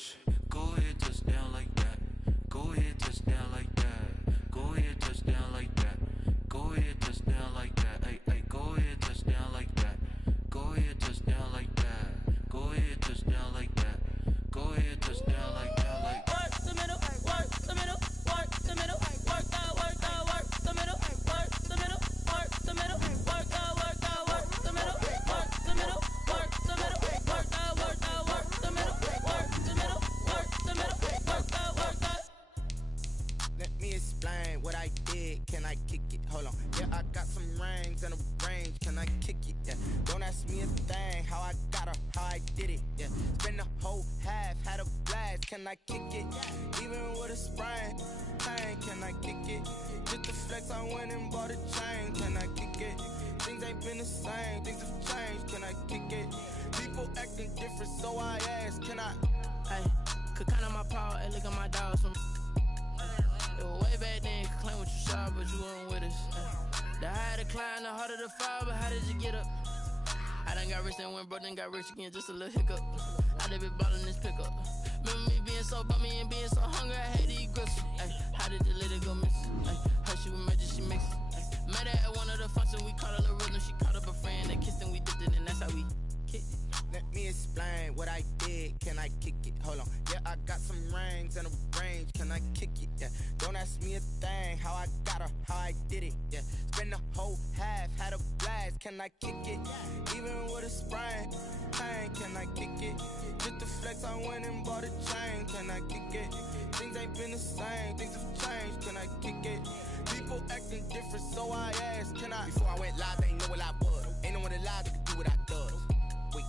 push. Go ahead, touch down like that. Go ahead, touch down like that. Go ahead, touch down like that. Go ahead, touch down like that. Ay, ay, go ahead, touch down like that. Go ahead, touch down like that. Go ahead, touch down like that. Go ahead, touch down like that. Like work the middle, work the middle, work the middle, work out, work the middle, work the middle, work the middle, work out, work the middle, work the middle, work the middle, work out, work the middle, work the middle, work the middle, work out, work out. Let me explain what I did. Can I kick it? Hold on. Yeah, I got some rings and a range. Can I kick it? Yeah. Don't ask me a thing. How I got her, how I did it. Yeah. Spend the whole half, had a blast. Can I kick it? Even with a sprain. Pain, can I kick it? Just the flex, I went and bought a chain. Can I kick it? Things ain't been the same. Things have changed. Can I kick it? People acting different, so I ask. Can I? Hey, could count on my power and look at my dogs from. It was way back then, could claim what you saw, but you weren't with us. The higher the climb, the harder the fall, but how did you get up? I done got rich and went broke, then got rich again, just a little hiccup. I done been ballin' this pickup. Remember me being so bummy and being so hungry, I had to eat gristle. How did the lady go missing? How she was magic, she mixed it. Met her at one of the functions, we caught her little rhythm. She caught up a friend, they kissed and we dipped it, and that's how we kicked it. Let me explain what I did. Can I kick it? Hold on. Yeah, I got some rings and a range. Can I kick it? Yeah. Don't ask me a thing. How I got her, how I did it. Yeah. Spend the whole half, had a blast. Can I kick it? Even with a sprain. Pain, can I kick it? Just the flex, I went and bought a chain. Can I kick it? Things ain't been the same. Things have changed. Can I kick it? People acting different, so I asked. Can I? Before I went live, they ain't know what I was. Ain't no one alive that could do what I does. Wait.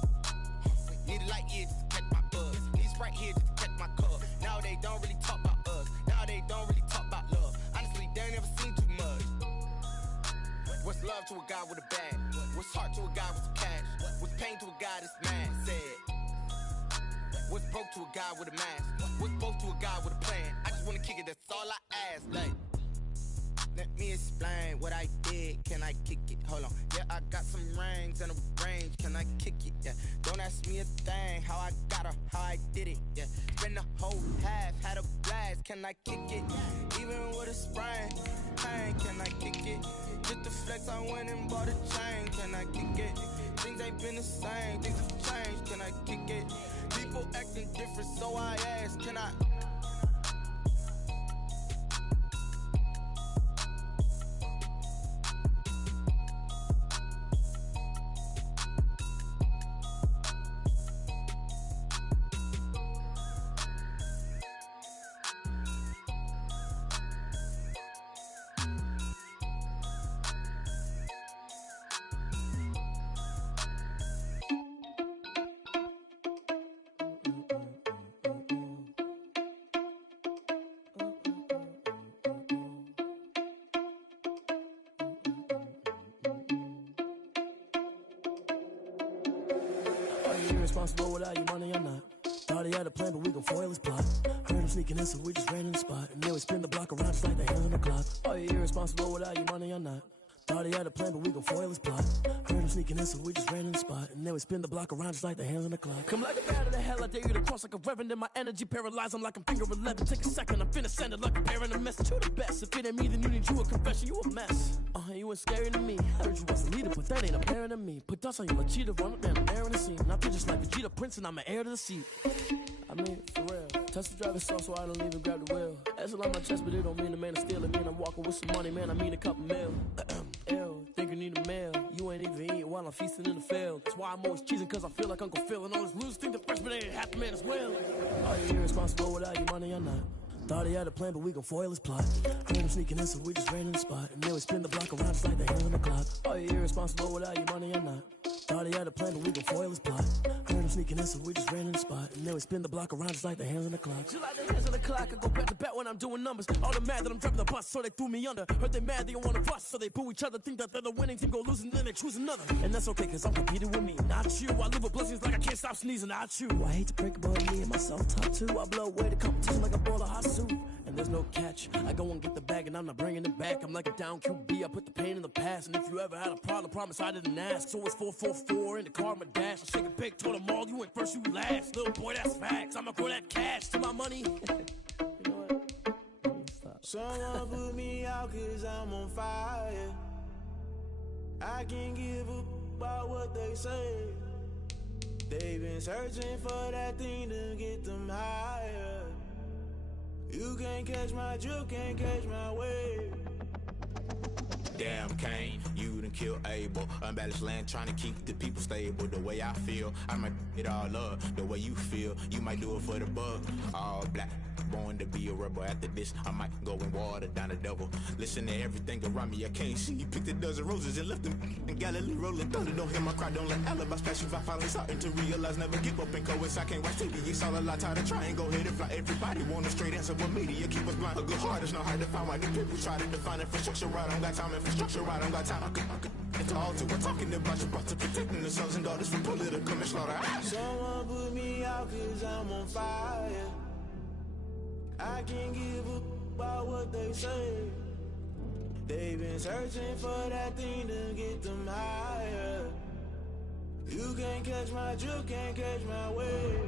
Need a light here just to catch my buzz. Need Sprite here just to catch my cup. Now they don't really talk about us. Now they don't really talk about love. Honestly, they ain't never seen too much. What's love to a guy with a bag? What's heart to a guy with some cash? What's pain to a guy that's mad? Said. What's broke to a guy with a mask? What's both to a guy with a plan? I just wanna kick it, that's all I ask. Like, let me explain what I did. Can I kick it? Hold on. Yeah, I got some rings and a range. Can I kick it? Yeah. Don't ask me a thing. How I got her, how I did it. Yeah. Spend the whole half, had a blast. Can I kick it? Even with a sprain. Pain, can I kick it? Just the flex, I went and bought a chain. Can I kick it? Things ain't been the same. Things have changed. Can I kick it? People acting different, so I ask. Can I? Responsible without your money or not. Thought he had a plan, but we gon' foil his plot. Heard him sneaking in, so we just ran in the spot. And then we spin the block around just like the hands on the clock. Are you irresponsible without your money or not? Thought he had a plan, but we gon' foil his plot. Heard him sneaking in, so we just ran in the spot. And then we spin the block around just like the hands on the clock. Come like a bat of the hell, I dare you to cross like a reverend. And my energy paralyzed, I'm like I'm finger 11. Take a second, I'm finna send it like a parent, a message to the best. If it ain't me, then you need you a confession, you a mess. You ain't scary to me. Heard you was a leader, but that ain't apparent to me. Put dust on you, a cheater, run up, man, I'm airing the scene. And I feel just like Vegeta Prince, and I'm an heir to the seat. I mean, for real. Touch the driver's soft, so I don't even grab the wheel. That's on my chest, but it don't mean the man to steal it. Man, I'm walking with some money, man, I mean a couple mil. Ew, think you need a meal. You ain't even eating while I'm feasting in the field. That's why I'm always cheesing, cause I feel like Uncle Phil. And all those losers think the freshman ain't half the man as well. Are you irresponsible without your money or not? Thought he had a plan, but we gon' foil his plot. Heard him sneaking in, so we just ran in the spot. And then we spin the block around just like the hands on the clock. Are you irresponsible without your money or not? Thought he had a plan, but we gon' foil his plot. Heard him sneaking in, so we just ran in the spot. And then we spin the block around just like the hands on the clock. Just like the hands on the clock, I go back to back when I'm doing numbers. All the mad that I'm driving the bus, so they threw me under. Heard they mad, they don't wanna bust, so they boo each other. Think that they're the winning team, go losing, then they choose another. And that's okay, cause I'm competing with me, not you. I live with blessings like I can't stop sneezing, not you. I hate to break it, but me and myself top two. I blow away the competition like a bowl of hot soup. and there's no catch. I go and get the bag and I'm not bringing it back. I'm like a down QB, I put the pain in the past. And if you ever had a problem, promise I didn't ask. So it's 444 in the car, my dash. I shake a big, told them all, you went first, you last. Little boy, that's facts. I'ma grow that cash to my money. You know what? Someone put me out cause I'm on fire. I can't give up about what they say. They've been searching for that thing to get them higher. You can't catch my drift, can't catch my wave. Damn, Kane, you done killed Abel. Unbalanced land, trying to keep the people stable. The way I feel, I might it all up. The way you feel, you might do it for the bug. All black, born to be a rebel. After this, I might go and water down the devil. Listen to everything around me, I can't see. You picked a dozen roses and left them in Galilee rolling thunder. Don't hear my cry, don't let alibis pass you. I finally starting to realize, never give up and coincide. Can't watch TV, it's all a lot. Tired of trying, go ahead and fly. Everybody want a straight answer, but media keep us blind. A good heart is not hard to find. Why do people try to define infrastructure right? I don't got time, infrastructure right, I don't got time. I could it's all to we're talking about you, about to protecting the sons and daughters from political and slaughter. Someone put me out cause I'm on fire. I can't give up about what they say. They've been searching for that thing to get them higher. You can't catch my drift, can't catch my wave.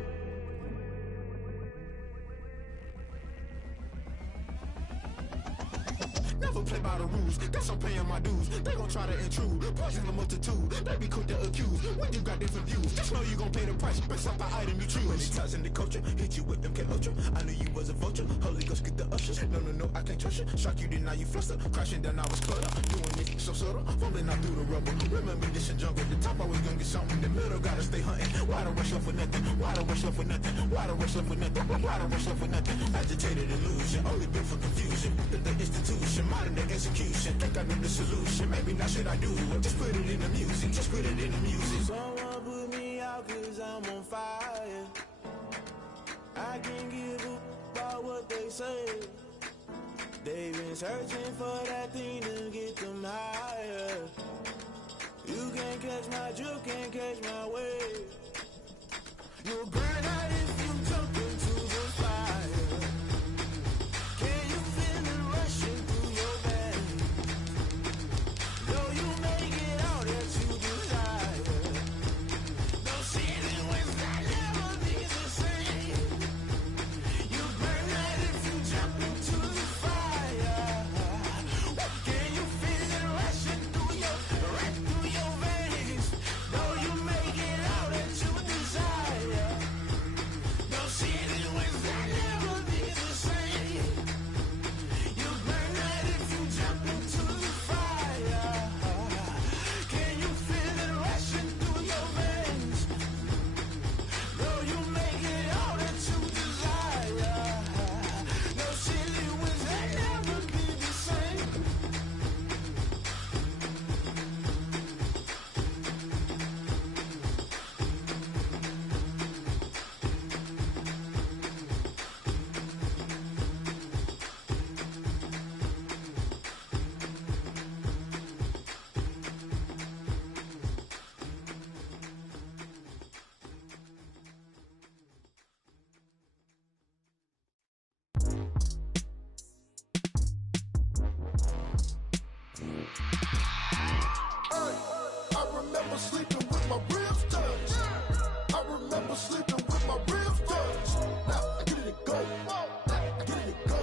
Never play by the rules, guess I'm paying my dues. They gon' try to intrude, poison the multitude. They be quick to accuse, when you got different views. Just know you gon' pay the price, based off the item you choose. Many times in the culture, hit you with them can ultra. I knew you was a vulture, Holy Ghost get the ushers. No, I can't trust you. Shock you, then now you fluster. Crashing down, I was cluttered. Doing this so subtle, fumbling out through the rubble. Remember this and jungle, the top always gonna get something. The middle gotta stay hunting. Why the rush left for nothing? Why the rush left for nothing? Why the rush left for nothing? Why the rush left for nothing? Agitated illusion, only built for confusion. The institution, modern day execution. Think I know the solution. Maybe now should I do it? Just put it in the music. Just put it in the music. Someone put me out cause I'm on fire. I can't give up about what they say. They've been searching for that thing to get them higher. You can't catch my drift, can't catch my wave. You'll burn out if you jump into the fire. Can you feel it rushing through your veins? Though you make it out that you desire. No season when that never be the same. You burn out if you jump into the fire. Can you feel it rushing through your veins? Though you make it out that you desire. No season when that never be the same. You burn out if you jump into the fire. Can you feel it rushing through your veins? Though you make it all that you desire. No silly winds that never be the same. I remember sleeping with my ribs touched. I remember sleeping with my ribs touched. Now I get it to go. Now I get it to go.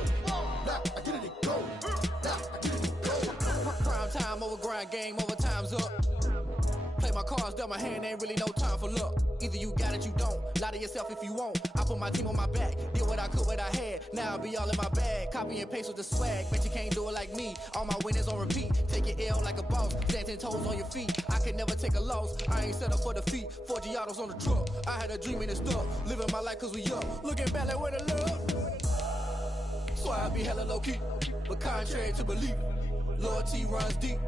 Now I get it to go. Now I get it to go. Prime time over grind game, over time's up. Play my cards, dealt my hand, ain't really no time for luck. Either you got it, you don't. Lie to yourself if you won't. I put my team on my back, did what I could, what I had. Now I'll be all in my bag, copy and paste with the swag. Bet you can't do it like me. All my winners on repeat. Take your L like a boss, stand 10 toes on your feet. I can never take a loss. I ain't set up for defeat. 4 Giottos on the truck. I had a dream and it's stuck. Living my life cause we up. Looking back like where the love. So I be hella low key, but contrary to belief, loyalty runs deep.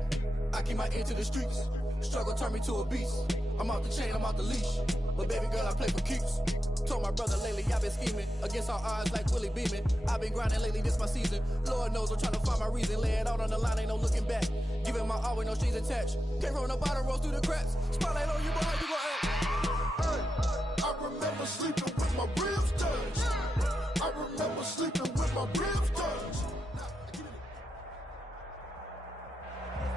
I keep my ear to the streets. Struggle turned me to a beast. I'm out the chain, I'm out the leash. But baby girl, I play for keeps. Told my brother lately, I've been scheming against all odds like Willie Beeman. I've been grinding lately, this my season. Lord knows I'm trying to find my reason. Lay it out on the line, ain't no looking back. Giving my all with no strings attached. Can't roll no bottom, rolls through the cracks. Spotlight on you, boy, how you gon' act? Hey, I remember sleeping with my ribs touched. I remember sleeping with my ribs touched.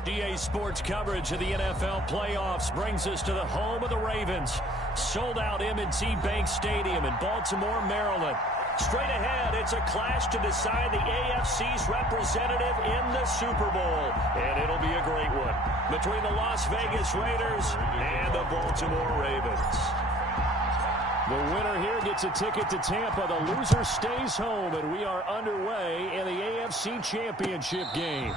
DA Sports coverage of the NFL playoffs brings us to the home of the Ravens. Sold out M&T Bank Stadium in Baltimore, Maryland. Straight ahead, it's a clash to decide the AFC's representative in the Super Bowl. And it'll be a great one between the Las Vegas Raiders and the Baltimore Ravens. The winner here gets a ticket to Tampa. The loser stays home, and we are underway in the AFC Championship game.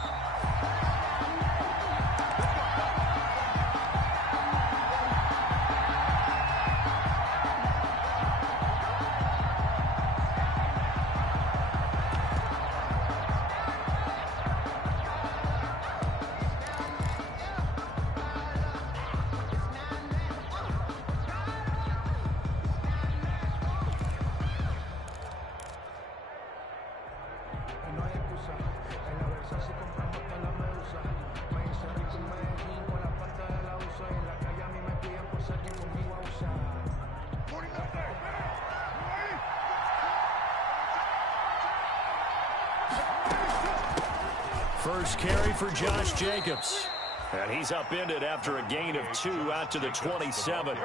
First carry for Josh Jacobs. And he's upended after a gain of 2 out to the 27.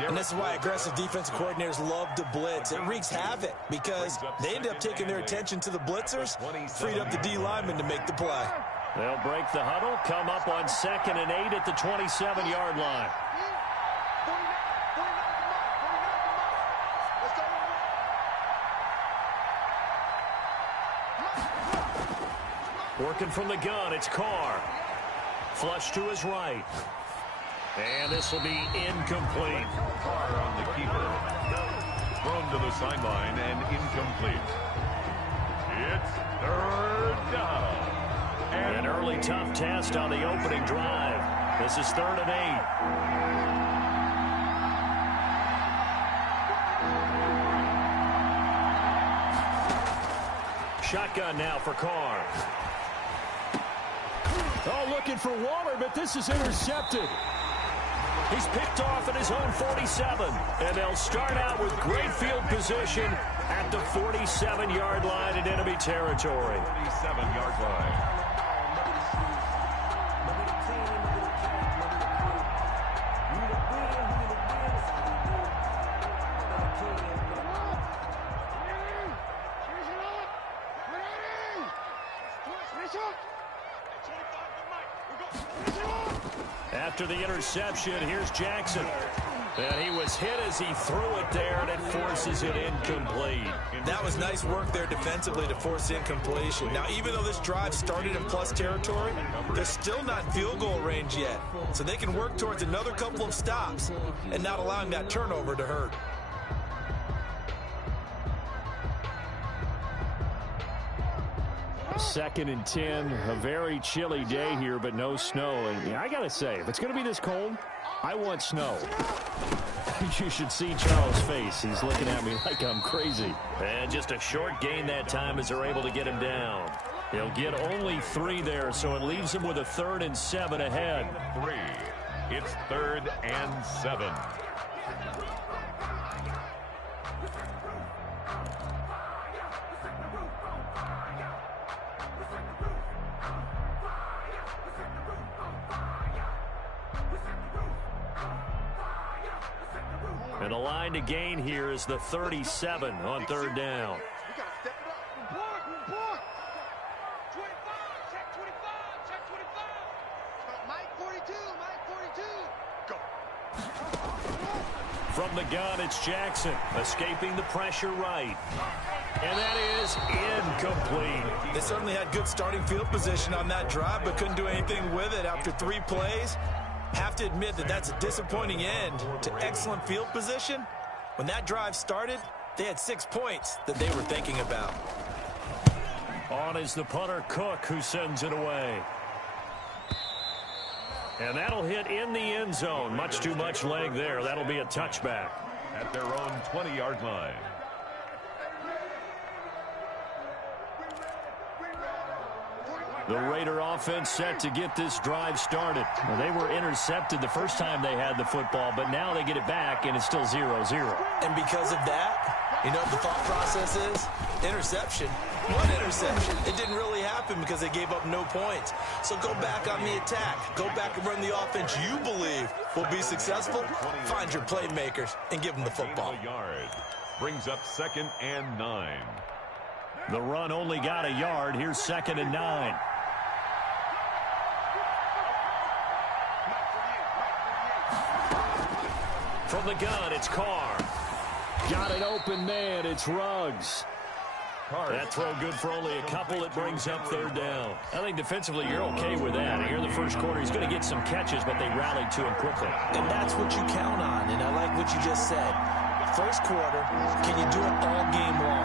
And this is why aggressive defensive coordinators love to blitz. It wreaks havoc because they end up taking their attention to the blitzers, freed up the D lineman to make the play. They'll break the huddle, come up on 2nd and 8 at the 27-yard line. Working from the gun, it's Carr. Flush to his right. And this will be incomplete. Carr on the keeper. Thrown to the sideline and incomplete. It's 3rd down. An early tough test on the opening drive. This is 3rd and 8. Shotgun now for Carr. Oh, looking for Waller, but this is intercepted. He's picked off at his own 47. And they'll start out with great field position at the 47-yard line in enemy territory. 47-yard line. After the interception, here's Jackson. And he was hit as he threw it there, and it forces it incomplete. That was nice work there defensively to force incompletion. Now, even though this drive started in plus territory, they're still not in field goal range yet. So they can work towards another couple of stops and not allowing that turnover to hurt. Second and 10, a very chilly day here, but no snow. And I got to say, if it's going to be this cold, I want snow. You should see Charles' face. He's looking at me like I'm crazy. And just a short gain that time as they're able to get him down. He'll get only 3 there, so it leaves him with a 3rd and 7 ahead. 3. It's 3rd and 7. And the line to gain here is the 37 on 3rd down. We got to step it up. Report. 25. Check 25. Check 25. Mike 42. Mike 42. Go. From the gun, it's Jackson, escaping the pressure right. And that is incomplete. They certainly had good starting field position on that drive, but couldn't do anything with it after 3 plays. Have to admit that that's a disappointing end to excellent field position. When that drive started, they had 6 points that they were thinking about. On is the punter, Cook, who sends it away. And that'll hit in the end zone. Much too much leg there. That'll be a touchback. At their own 20-yard line. The Raider offense set to get this drive started. Well, they were intercepted the first time they had the football, but now they get it back, and it's still 0-0. And because of that, you know what the thought process is? Interception. 1 interception. It didn't really happen. happened because they gave up no points. So go back on the attack. Go back and run the offense you believe will be successful. Find your playmakers and give them the football. Brings up 2nd and 9. The run only got a yard. Here's 2nd and 9. From the gun, it's Carr. Got an open man. It's Ruggs. That throw good for only a couple. It brings up 3rd down. I think defensively you're okay with that. Here in the first quarter, he's going to get some catches, but they rallied to him quickly. And that's what you count on, and I like what you just said. First quarter, can you do it all game long?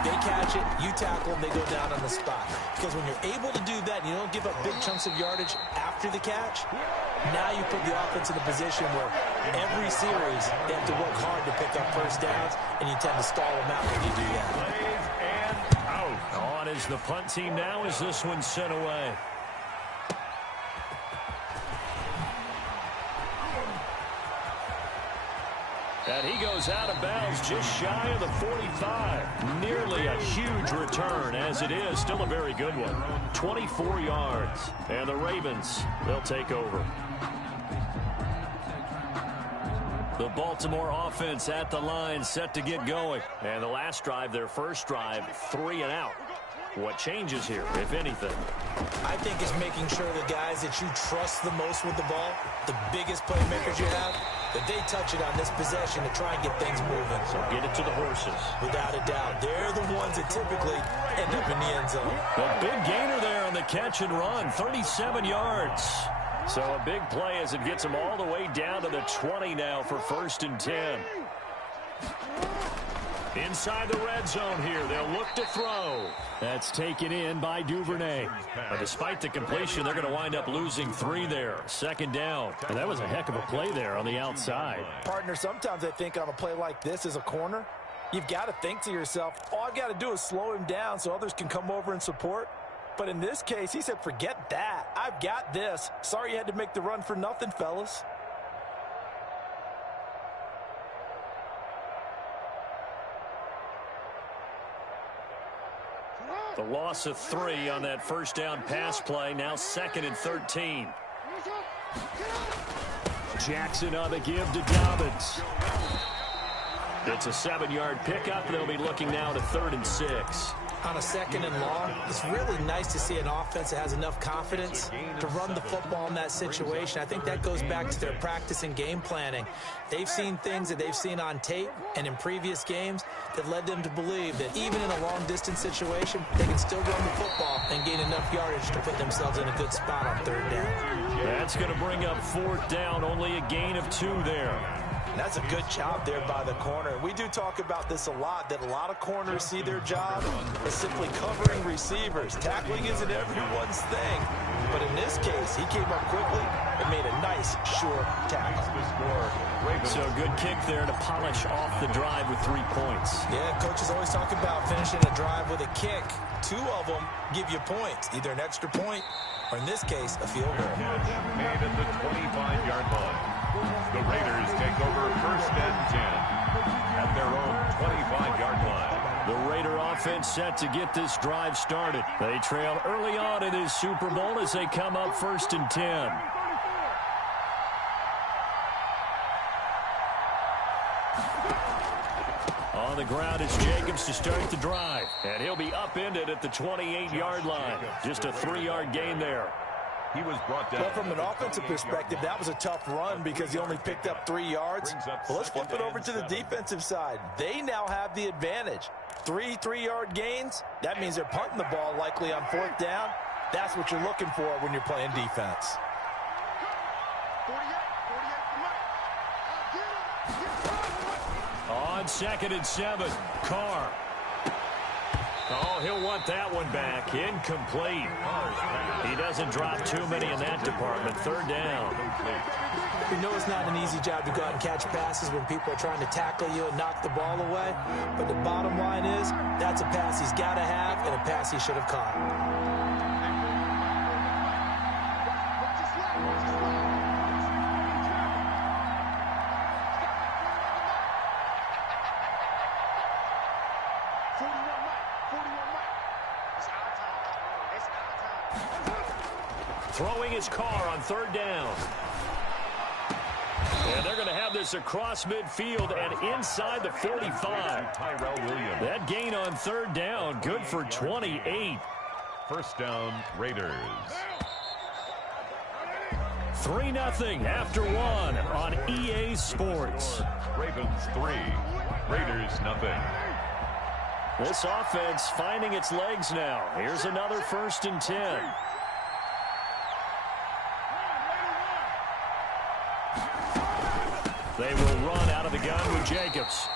They catch it, you tackle them, they go down on the spot. Because when you're able to do that, and you don't give up big chunks of yardage after the catch, now you put the offense in a position where every series they have to work hard to pick up first downs, and you tend to stall them out when you do that. Plays and out. On is the punt team now as this one's sent away. And he goes out of bounds just shy of the 45. Nearly a huge return, as it is. Still a very good one. 24 yards. And the Ravens, they'll take over. The Baltimore offense at the line, set to get going. And the last drive, their first drive, 3 and out. What changes here, if anything? I think it's making sure the guys that you trust the most with the ball, the biggest playmakers you have, that they touch it on this possession to try and get things moving. So get it to the horses. Without a doubt. They're the ones that typically end up in the end zone. A big gainer there on the catch and run, 37 yards. So a big play as it gets them all the way down to the 20 now for 1st and 10. Inside the red zone here, they'll look to throw. That's taken in by Duvernay. But despite the completion, they're going to wind up losing 3 there. 2nd down. And that was a heck of a play there on the outside. Partner, sometimes I think on a play like this as a corner, you've got to think to yourself, all I've got to do is slow him down so others can come over and support. But in this case, he said, forget that. I've got this. Sorry you had to make the run for nothing, fellas. The loss of 3 on that first down pass play. Now 2nd and 13. Jackson on the give to Dobbins. It's a 7-yard pickup. They'll be looking now to 3rd and 6. On a 2nd and long, it's really nice to see an offense that has enough confidence to run the football in that situation. I think that goes back to their practice and game planning. They've seen things that they've seen on tape and in previous games that led them to believe that even in a long-distance situation, they can still run the football and gain enough yardage to put themselves in a good spot on 3rd down. That's going to bring up 4th down, only a gain of 2 there. That's a good job there by the corner. We do talk about this a lot, that a lot of corners see their job as simply covering receivers. Tackling isn't everyone's thing. But in this case, he came up quickly and made a nice, short tackle. So a good kick there to polish off the drive with 3 points. Yeah, coaches always talk about finishing a drive with a kick. 2 of them give you points, either an extra point or, in this case, a field goal. Made at the 25-yard line. The Raiders take over 1st and 10 at their own 25-yard line. The Raider offense set to get this drive started. They trail early on in this Super Bowl as they come up 1st and 10. On the ground is Jacobs to start the drive. And he'll be upended at the 28-yard line. Just a 3-yard gain there. He was brought down. Well, from an offensive perspective, that was a tough run because he only picked up 3 yards. Well, let's flip it over to the defensive side. They now have the advantage. 3 3-yard gains. That means they're punting the ball likely on 4th down. That's what you're looking for when you're playing defense. On 2nd and 7, Carr. Oh, he'll want that one back. Incomplete. He doesn't drop too many in that department. 3rd down. You know it's not an easy job to go out and catch passes when people are trying to tackle you and knock the ball away. But the bottom line is, that's a pass he's got to have and a pass he should have caught. Throwing his car on third down. And they're going to have this across midfield and inside the 45. Tyrell Williams. That gain on third down, good for 28. First down, Raiders. 3-0 after one on EA Sports. Ravens 3, Raiders 0. This offense finding its legs now. Here's another 1st and 10. They will run out of the gun with Jacobs.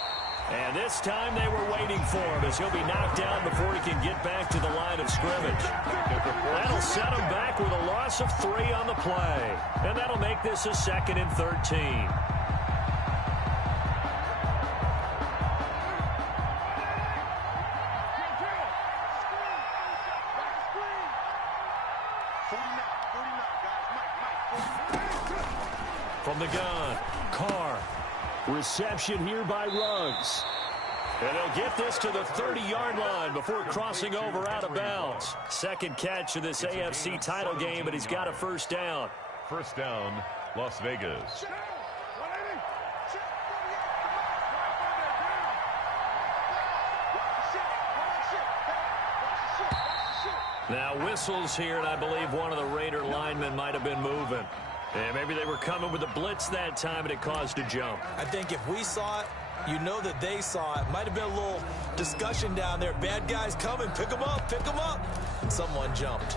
And this time they were waiting for him as he'll be knocked down before he can get back to the line of scrimmage. That'll set him back with a loss of 3 on the play. And that'll make this a 2nd and 13. From the gun, Carr. Reception here by Ruggs. And they'll get this to the 30-yard line before crossing over out of bounds. Second catch of this AFC title game, but he's got a first down. First down, Las Vegas. Now whistles here, and I believe one of the Raider linemen might have been moving. And maybe they were coming with a blitz that time, and it caused a jump. I think if we saw it, you know that they saw it. Might have been a little discussion down there. Bad guys coming, pick them up, pick them up. And someone jumped.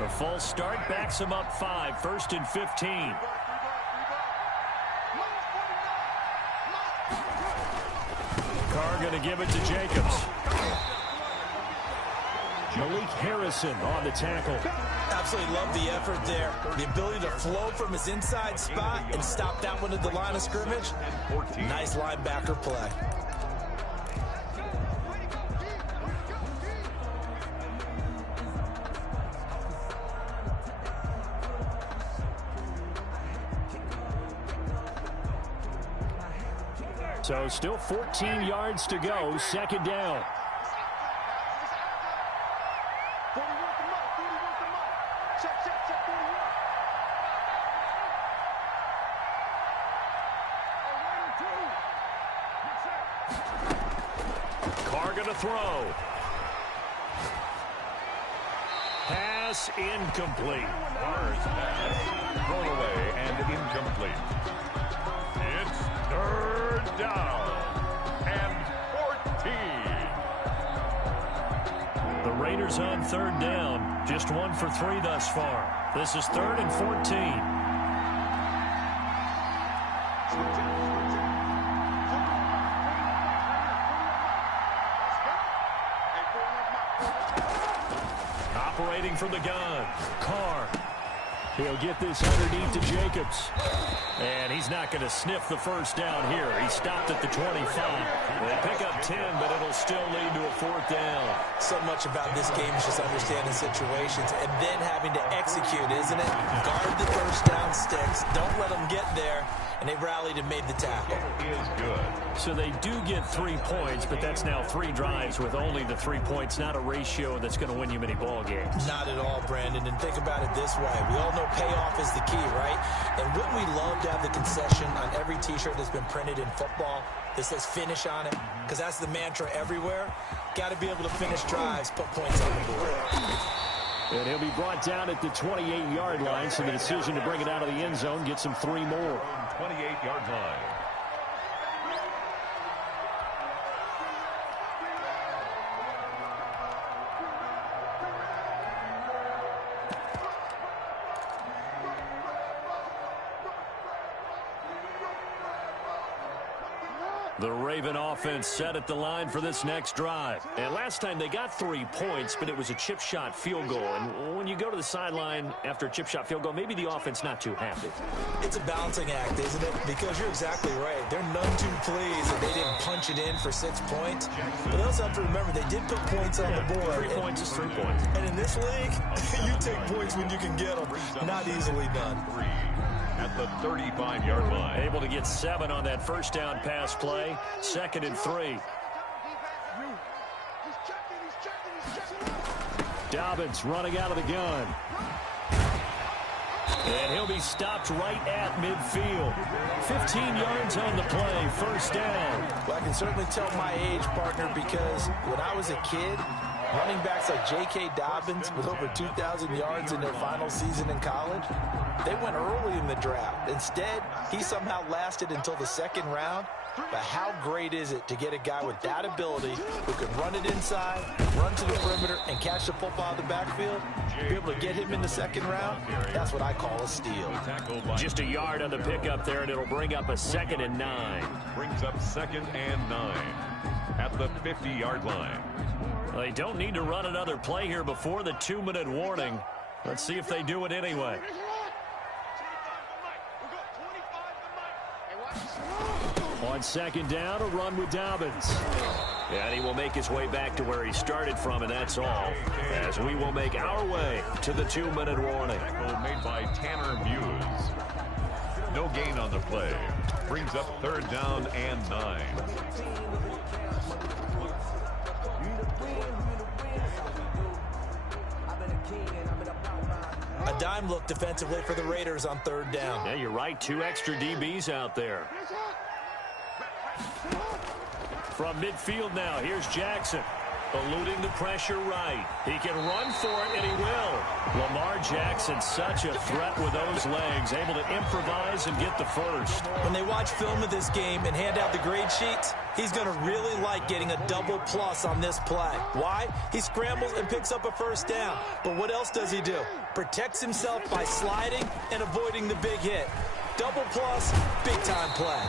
The false start backs him up 5, 1st and 15. Carr going to give it to Jacobs. Malik Harrison on the tackle. Absolutely love the effort there. The ability to flow from his inside spot and stop that one at the line of scrimmage. Nice linebacker play. So still 14 yards to go, 2nd down. Carr gonna throw. Pass incomplete. Carr's pass thrown away and incomplete. It's 3rd down and 14. The Raiders on 3rd down. Just 1 for 3 thus far. This is 3rd and 14. Operating from the gun. Carr. He'll get this underneath to Jacobs. And he's not going to sniff the first down here. He stopped at the 25. They pick up 10, but it'll still lead to a 4th down. So much about this game is just understanding situations and then having to execute, isn't it? Guard the first down sticks. Don't let them get there. And they rallied and made the tackle. Is good. So they do get 3 points, but that's now 3 drives with only the 3 points. Not a ratio that's going to win you many ball games. Not at all, Brandon. And think about it this way. We all know payoff is the key, right? And wouldn't we love to have the concession on every T-shirt that's been printed in football that says finish on it? Because that's the mantra everywhere. Got to be able to finish drives, put points on the board. And he'll be brought down at the 28-yard line, so the decision to bring it out of the end zone gets him 3 more. 28-yard line. The Raven offense set at the line for this next drive. And last time they got 3 points, but it was a chip shot field goal. And when you go to the sideline after a chip shot field goal, maybe the offense not too happy. It's a balancing act, isn't it? Because you're exactly right. They're none too pleased that they didn't punch it in for 6 points. But they also have to remember they did put points on the board. 3 points is 3 points. And in this league, you take points when you can get them. Not easily done. at the 35-yard line. Able to get 7 on that first down pass play. 2nd and 3. Dobbins running out of the gun. And he'll be stopped right at midfield. 15 yards on the play, first down. Well, I can certainly tell my age, partner, because when I was a kid, running backs like J.K. Dobbins with over 2,000 yards in their final season in college, they went early in the draft. Instead, he somehow lasted until the 2nd round. But how great is it to get a guy with that ability who can run it inside, run to the perimeter, and catch the football out of the backfield? Be able to get him in the 2nd round? That's what I call a steal. Just a yard on the pickup there, and it'll bring up a 2nd and 9. Brings up 2nd and 9 at the 50-yard line. Well, they don't need to run another play here before the 2-minute warning. Let's see if they do it anyway. On 2nd down, a run with Dobbins. And he will make his way back to where he started from, and that's all. As we will make our way to the 2-minute warning. Tackle made by Tanner Muse. No gain on the play. Brings up 3rd down and 9. A dime look defensively for the Raiders on 3rd down. Yeah, you're right. 2 extra DBs out there. From midfield now, here's Jackson. Eluding the pressure right. He can run for it, and he will. Lamar Jackson, such a threat with those legs, able to improvise and get the first. When they watch film of this game and hand out the grade sheets, he's going to really like getting a double plus on this play. Why? He scrambles and picks up a first down. But what else does he do? Protects himself by sliding and avoiding the big hit. Double plus, big-time play.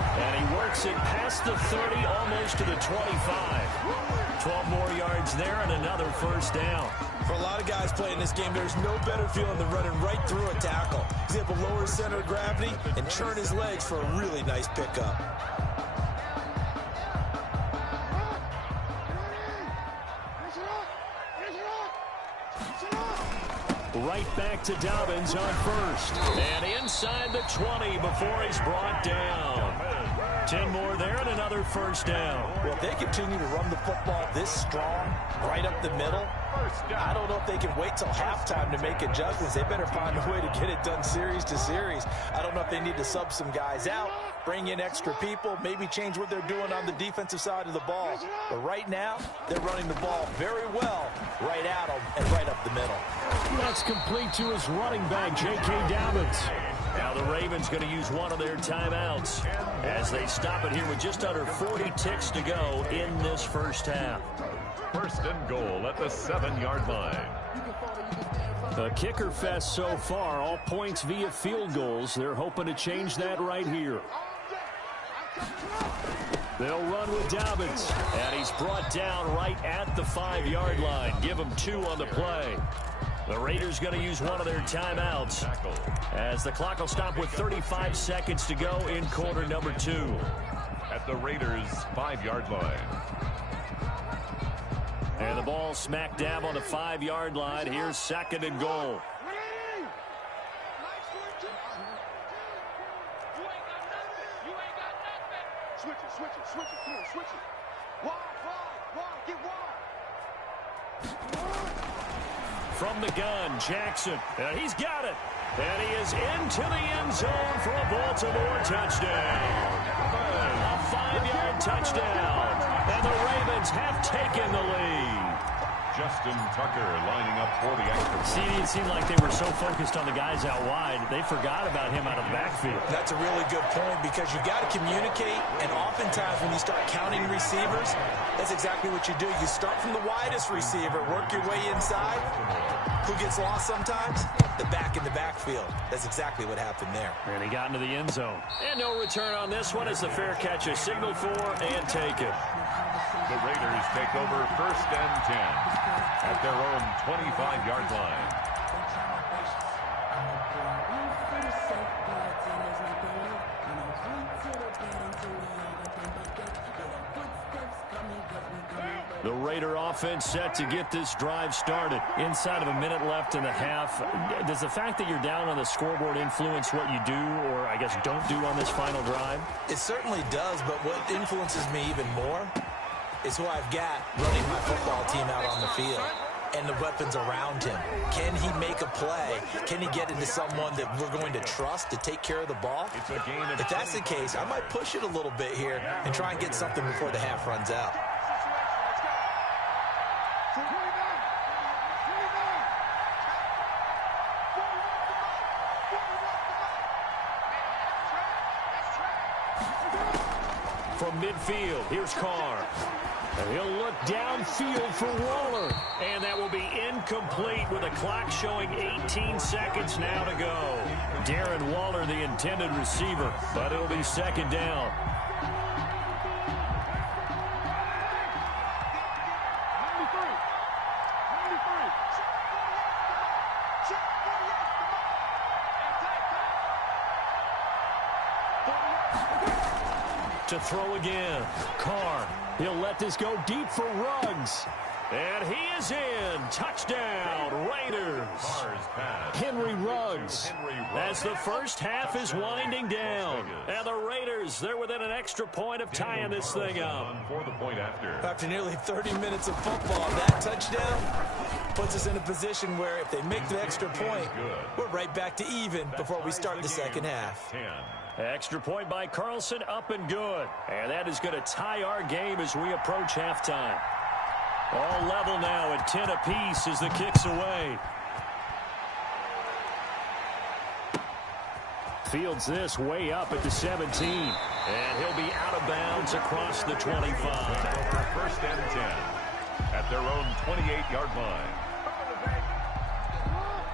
And he works it past the 30, almost to the 25. 12 more yards there and another first down. For a lot of guys playing this game, there's no better feeling than running right through a tackle. He's able to lower his center of gravity and turn his legs for a really nice pickup. Right back to Dobbins on first. And inside the 20 before he's brought down. 10 more there and another first down. Well, if they continue to run the football this strong, right up the middle, I don't know if they can wait till halftime to make adjustments. They better find a way to get it done series to series. I don't know if they need to sub some guys out, bring in extra people, maybe change what they're doing on the defensive side of the ball. But right now, they're running the ball very well right at them and right up the middle. That's complete to his running back, J.K. Dobbins. Now the Ravens going to use one of their timeouts as they stop it here with just under 40 ticks to go in this first half. 1st and goal at the 7-yard line. A kicker fest so far, all points via field goals. They're hoping to change that right here. They'll run with Dobbins, and he's brought down right at the 5-yard line. Give him 2 on the play. The Raiders going to use one of their timeouts as the clock will stop with 35 seconds to go in quarter number 2. At the Raiders' 5-yard line. And the ball smack dab on the 5-yard line. Here's 2nd and goal. From the gun, Jackson. And he's got it. And he is into the end zone for a Baltimore touchdown. A 5-yard touchdown. And the Ravens have taken the lead. Justin Tucker lining up for the extra. See, it seemed like they were so focused on the guys out wide, they forgot about him out of the backfield. That's a really good point because you got to communicate, and oftentimes when you start counting receivers, that's exactly what you do. You start from the widest receiver, work your way inside. Who gets lost sometimes? The back in the backfield. That's exactly what happened there. And he got into the end zone. And no return on this one as the fair catch is signaled for and taken. The Raiders take over 1st and 10 at their own 25-yard line. The Raider offense set to get this drive started. Inside of a minute left in the half. Does the fact that you're down on the scoreboard influence what you do, or I guess don't do on this final drive? It certainly does, but what influences me even more is who I've got running my football team out on the field and the weapons around him. Can he make a play? Can he get into someone that we're going to trust to take care of the ball? If that's the case, I might push it a little bit here and try and get something before the half runs out. From midfield, here's Carr. And he'll look downfield for Waller. And that will be incomplete with the clock showing 18 seconds now to go. Darren Waller, the intended receiver, but it'll be second down. To throw again. Carr. He'll let this go deep for Ruggs. And he is in. Touchdown, Raiders. Henry Ruggs. As the first half is winding down. And the Raiders, they're within an extra point of tying this thing up. After nearly 30 minutes of football, that touchdown puts us in a position where if they make the extra point, we're right back to even before we start the second half. Extra point by Carlson, up and good. And that is going to tie our game as we approach halftime. All level now at 10 apiece as the kick's away. Fields this way up at the 17. And he'll be out of bounds across the 25. First and 10 at their own 28-yard line.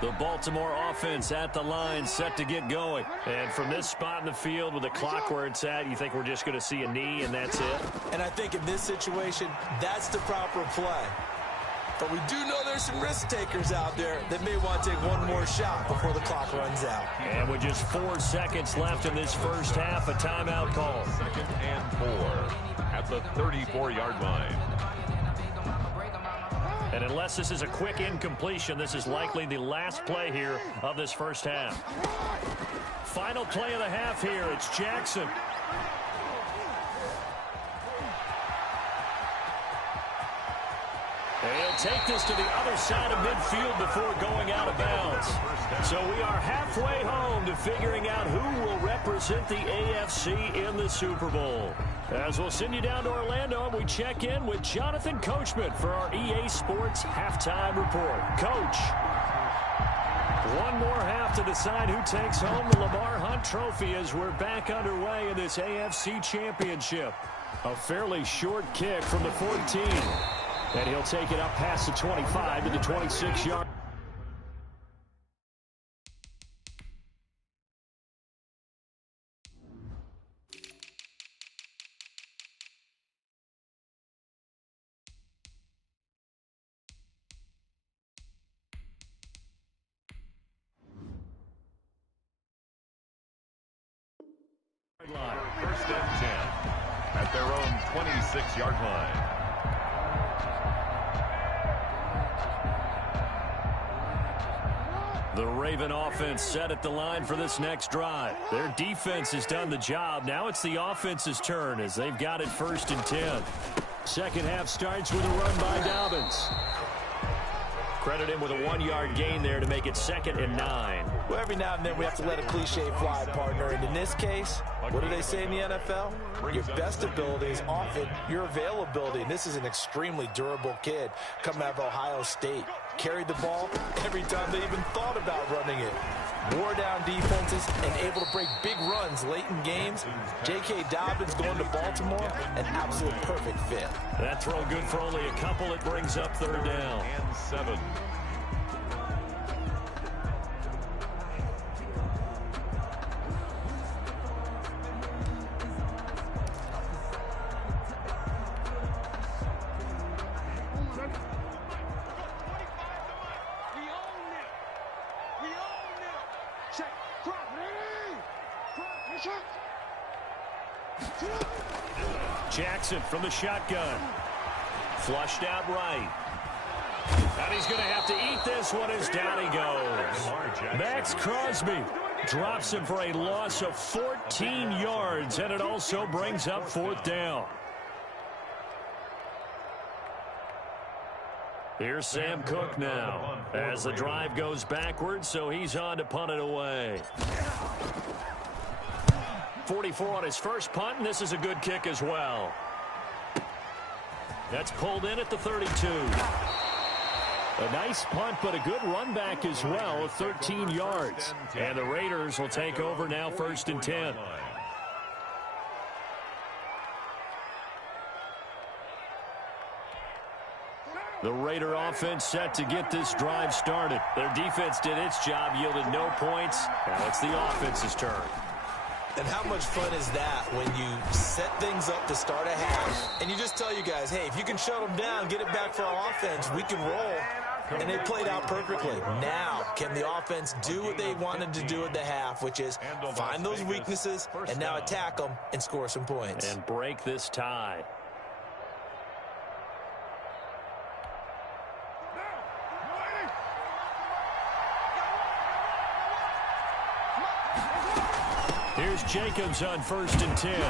The Baltimore offense at the line, set to get going. And from this spot in the field with the clock where it's at, you think we're just going to see a knee and that's it? And I think in this situation, that's the proper play. But we do know there's some risk takers out there that may want to take one more shot before the clock runs out. And with just 4 seconds left in this first half, a timeout call. 2nd and 4 at the 34-yard line. And unless this is a quick incompletion, this is likely the last play here of this first half. Final play of the half here. It's Jackson. And he'll take this to the other side of midfield before going out of bounds. So we are halfway home to figuring out who will represent the AFC in the Super Bowl. As we'll send you down to Orlando, we check in with Jonathan Coachman for our EA Sports Halftime Report. Coach, one more half to decide who takes home the Lamar Hunt Trophy as we're back underway in this AFC Championship. A fairly short kick from the 14. And he'll take it up past the 25 to the 26-yard. First and 10 at their own 26-yard line. The Raven offense set at the line for this next drive. Their defense has done the job. Now it's the offense's turn as they've got it 1st and 10. Second half starts with a run by Dobbins. Credit him with a 1-yard gain there to make it 2nd and 9. Well, every now and then we have to let a cliche fly, partner. And in this case, what do they say in the NFL? Your best ability is often your availability. And this is an extremely durable kid coming out of Ohio State. Carried the ball every time they even thought about running it. Wore down defenses and able to break big runs late in games. J.K. Dobbins going to Baltimore, an absolute perfect fit. That throw good for only a couple. It brings up 3rd down. And 7. Jackson from the shotgun. Flushed out right. And he's going to have to eat this one as down he goes. Max Crosby drops him for a loss of 14 yards, and it also brings up 4th down. Here's Sam Cook now as the drive goes backwards, so he's on to punt it away. 44 on his first punt, and this is a good kick as well. That's pulled in at the 32. A nice punt, but a good run back as well, 13 yards. And the Raiders will take over now, 1st and 10. The Raider offense set to get this drive started. Their defense did its job, yielded no points. Now it's the offense's turn. And how much fun is that when you set things up to start a half, and you just tell you guys, hey, if you can shut them down, get it back for our offense, we can roll. And they played out perfectly. Now, can the offense do what they wanted to do at the half, which is find those weaknesses and now attack them and score some points. And break this tie. Here's Jacobs on 1st and 10.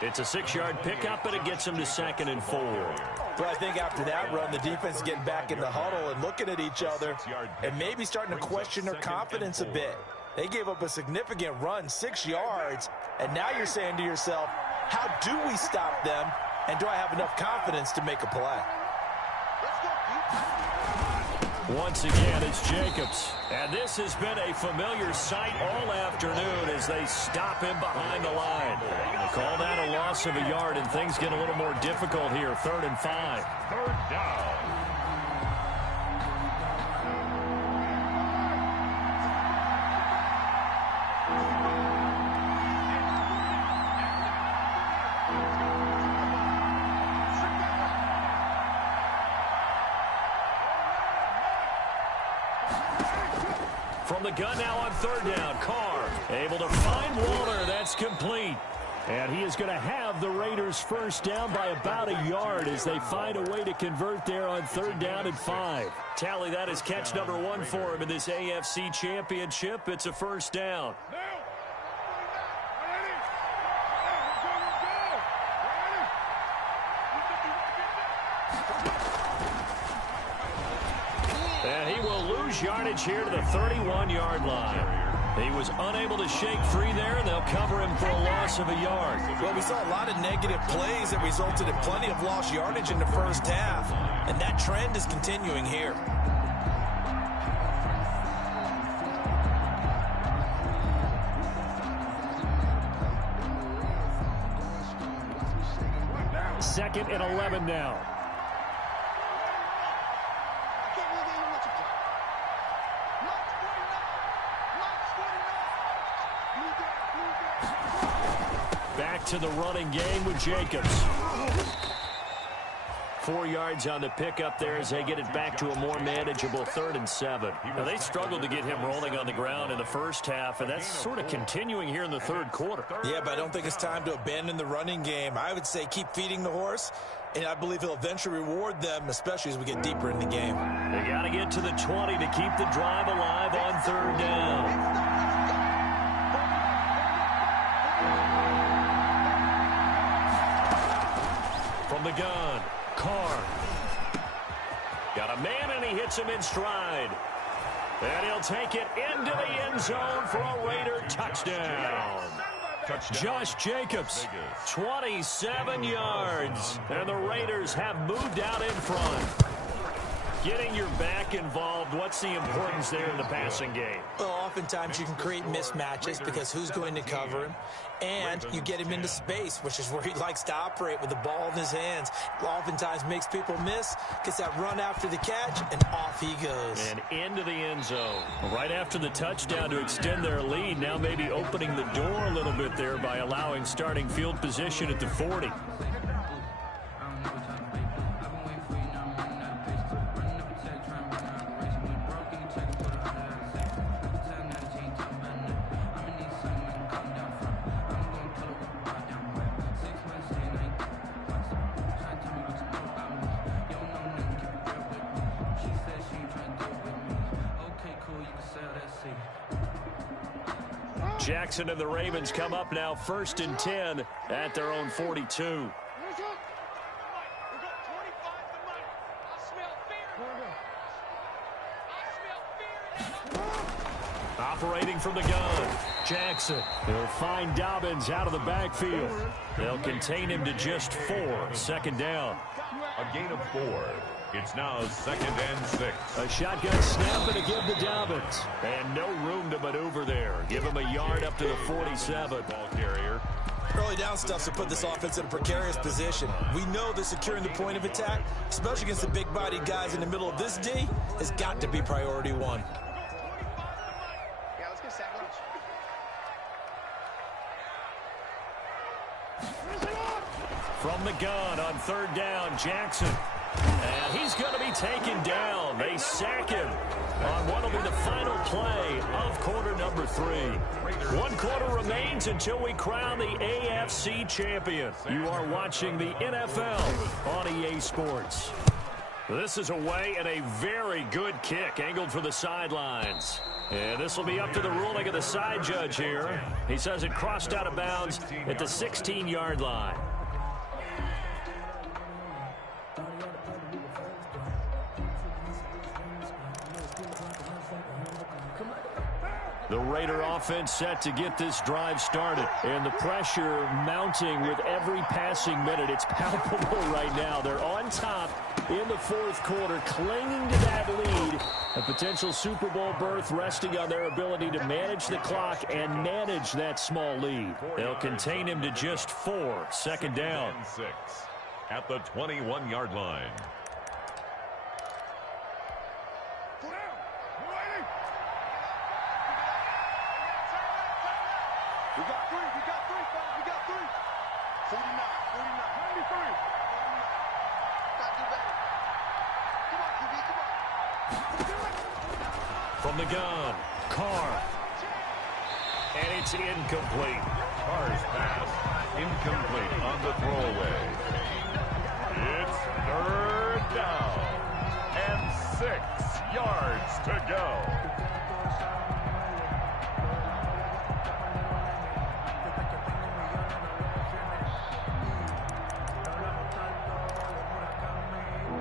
It's a 6-yard pickup, but it gets him to 2nd and 4. But I think after that run, the defense getting back in the huddle and looking at each other and maybe starting to question their confidence a bit. They gave up a significant run, 6 yards, and now you're saying to yourself, how do we stop them, and do I have enough confidence to make a play? Once again, it's Jacobs. And this has been a familiar sight all afternoon as they stop him behind the line. Call that a loss of a yard, and things get a little more difficult here. 3rd and 5. 3rd down. From the gun now on 3rd down. Carr able to find Waller. That's complete. And he is going to have the Raiders 1st down by about a yard as they find a way to convert there on 3rd down and 5. Tally, that is catch number 1 for him in this AFC Championship. It's a 1st down. And he will lose yardage here to the 31-yard line. He was unable to shake free there, and they'll cover him for a loss of a yard. Well, we saw a lot of negative plays that resulted in plenty of lost yardage in the first half, and that trend is continuing here. Second and 11 now. Back to the running game with Jacobs. 4 yards on the pickup there as they get it back to a more manageable 3rd and 7. Now, they struggled to get him rolling on the ground in the first half, and that's sort of continuing here in the 3rd quarter. Yeah, but I don't think it's time to abandon the running game. I would say keep feeding the horse, and I believe he'll eventually reward them, especially as we get deeper in the game. They got to get to the 20 to keep the drive alive on 3rd down. From the gun, Carr. Got a man, and he hits him in stride. And he'll take it into the end zone for a Raider touchdown. Josh Jacobs, 27 yards. And the Raiders have moved out in front. Getting your back involved, what's the importance there in the passing game? Well, oftentimes you can create mismatches because who's going to cover him? And you get him into space, which is where he likes to operate with the ball in his hands. Oftentimes makes people miss, gets that run after the catch, and off he goes. And into the end zone. Right after the touchdown to extend their lead, now maybe opening the door a little bit there by allowing starting field position at the 40. Jackson and the Ravens come up now 1st and 10 at their own 42. Operating from the gun, Jackson. He'll find Dobbins out of the backfield. They'll contain him to just 4. 2nd down. A gain of 4. It's now 2nd and 6. A shotgun snap and a give to Dobbins. And no room to maneuver there. Give him a yard up to the 47. Ball carrier. Early down stuff to put this offense in a precarious position. We know that securing the point of attack, especially against the big-bodied guys in the middle of this D, has got to be priority 1. From the gun on 3rd down, Jackson. And he's going to be taken down. They sack him on what will be the final play of quarter number 3. 1 quarter remains until we crown the AFC champion. You are watching the NFL on EA Sports. This is away and a very good kick angled for the sidelines. And this will be up to the ruling of the side judge here. He says it crossed out of bounds at the 16-yard line. The Raider offense set to get this drive started. And the pressure mounting with every passing minute. It's palpable right now. They're on top in the 4th quarter, clinging to that lead. A potential Super Bowl berth resting on their ability to manage the clock and manage that small lead. They'll contain him to just 4. 2nd down. 6 at the 21-yard line. We got 3, we got 3. 49, 93. Got to do better. Come on, QB, come on. From the gun, Carr. And it's incomplete. Carr's pass incomplete on the throwaway. It's 3rd down and 6 yards to go.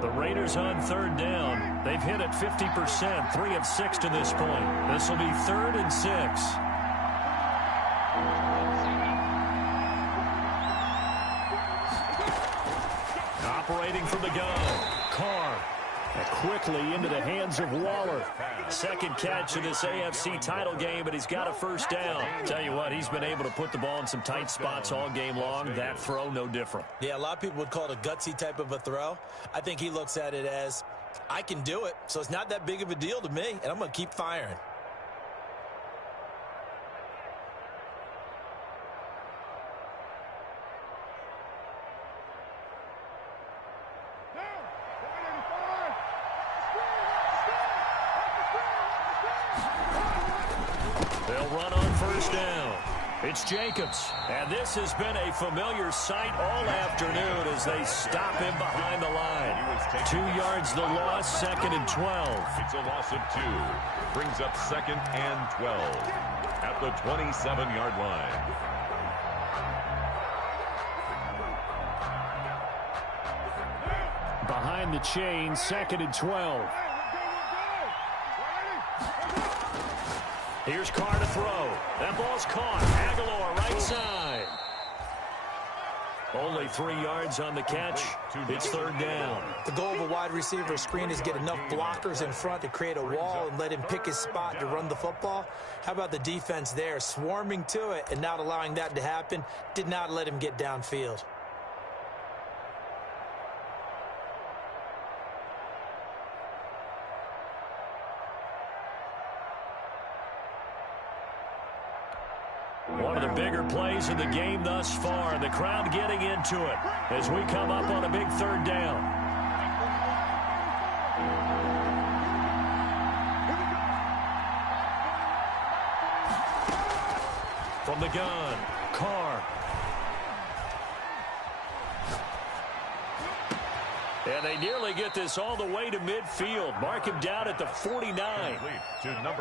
The Raiders on 3rd down. They've hit it 50%, 3 of 6 to this point. This will be 3rd and 6. Operating from the gun, Carr. Quickly into the hands of Waller. 2nd catch in this AFC title game, but he's got a 1st down. Tell you what, he's been able to put the ball in some tight spots all game long. That throw, no different. Yeah, a lot of people would call it a gutsy type of a throw. I think he looks at it as, I can do it, so it's not that big of a deal to me, and I'm going to keep firing. They'll run on 1st down. It's Jacobs. And this has been a familiar sight all afternoon as they stop him behind the line. 2 yards the loss, 2nd and 12. It's a loss of 2. Brings up 2nd and 12 at the 27-yard line. Behind the chain, 2nd and 12. Here's Carr to throw. That ball's caught. Aguilar right side. Only 3 yards on the catch. It's 3rd down. The goal of a wide receiver screen is get enough blockers in front to create a wall and let him pick his spot to run the football. How about the defense there, swarming to it and not allowing that to happen? Did not let him get downfield. One of the bigger plays of the game thus far. The crowd getting into it as we come up on a big 3rd down. From the gun, Carr. And they nearly get this all the way to midfield. Mark him down at the 49.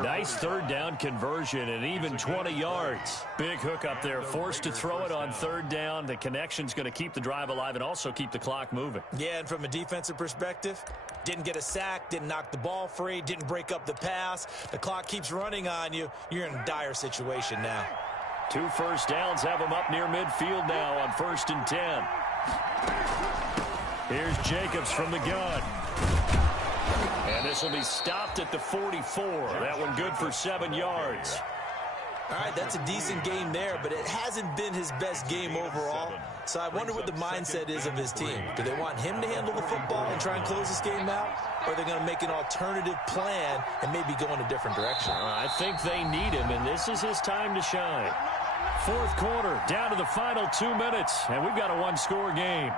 Nice third down conversion and even 20 yards. Big hook up there. Forced to throw it on third down. The connection's going to keep the drive alive and also keep the clock moving. Yeah, and from a defensive perspective, didn't get a sack, didn't knock the ball free, didn't break up the pass. The clock keeps running on you. You're in a dire situation now. 2 first downs have them up near midfield now on 1st and 10. Here's Jacobs from the gun. And this will be stopped at the 44. That one good for 7 yards. All right, that's a decent game there, but it hasn't been his best game overall. So I wonder what the mindset is of his team. Do they want him to handle the football and try and close this game out? Or are they going to make an alternative plan and maybe go in a different direction? I think they need him, and this is his time to shine. 4th quarter, down to the final 2 minutes, and we've got a one-score game.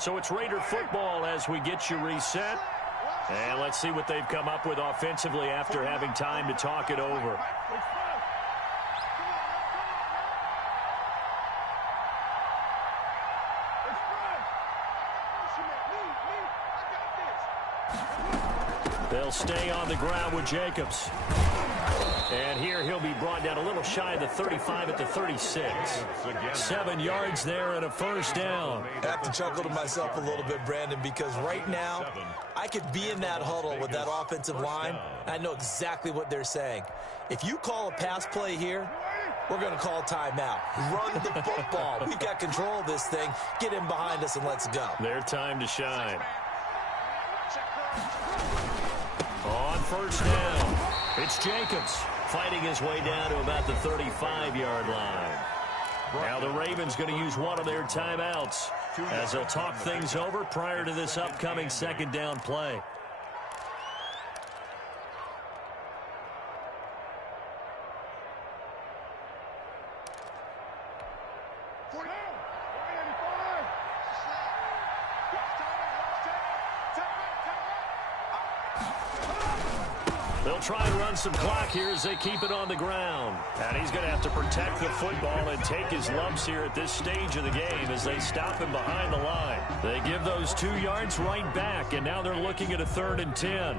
So it's Raider football as we get you reset. And let's see what they've come up with offensively after having time to talk it over. They'll stay on the ground with Jacobs. And here he'll be brought down a little shy of the 35 at the 36. 7 yards there and a first down. I have to chuckle to myself a little bit, Brandon, because right now I could be in that huddle with that offensive line. I know exactly what they're saying. If you call a pass play here, we're going to call timeout. Run the football. We've got control of this thing. Get in behind us and let's go. Their time to shine. On first down, it's Jacobs fighting his way down to about the 35-yard line. Now the Ravens going to use one of their timeouts as they'll talk things over prior to this upcoming second down play. They'll try and run some clock here as they keep it on the ground. And he's going to have to protect the football and take his lumps here at this stage of the game as they stop him behind the line. They give those 2 yards right back, and now they're looking at a 3rd and 10.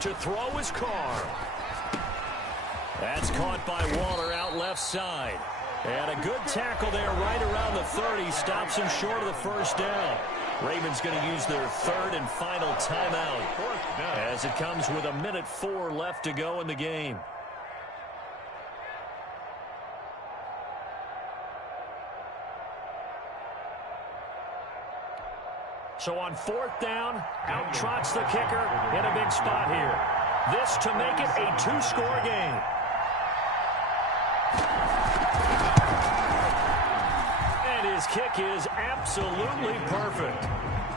To throw his car. That's caught by Waller out left side. And a good tackle there right around the 30. Stops him short of the first down. Ravens going to use their 3rd and final timeout as it comes with 1:04 left to go in the game. So on 4th down, out trots the kicker in a big spot here. This to make it a 2-score game. And his kick is absolutely perfect.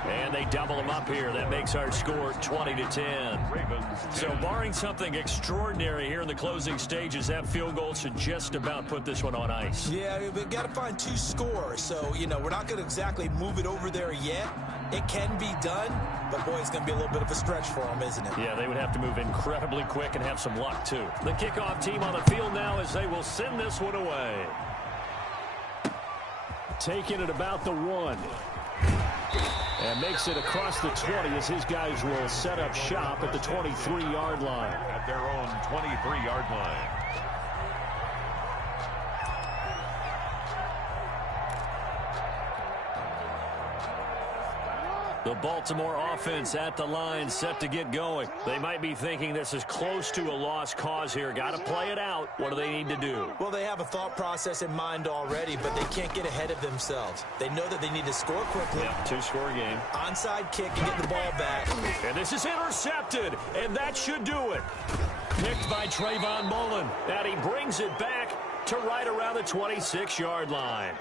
And they double him up here. That makes our score 20-10. So barring something extraordinary here in the closing stages, that field goal should just about put this one on ice. Yeah, we've got to find 2 scores. So, you know, we're not going to exactly move it over there yet. It can be done, but boy, it's going to be a little bit of a stretch for them, isn't it? Yeah, they would have to move incredibly quick and have some luck, too. The kickoff team on the field now as they will send this one away. Taking it about the 1. And makes it across the 20 as his guys will set up shop at the 23-yard line. At their own 23-yard line. The Baltimore offense at the line, set to get going. They might be thinking this is close to a lost cause here. Got to play it out. What do they need to do? Well, they have a thought process in mind already, but they can't get ahead of themselves. They know that they need to score quickly. Yep, two-score game. Onside kick and get the ball back. And this is intercepted, and that should do it. Picked by Trayvon Mullen. And he brings it back to right around the 26-yard line.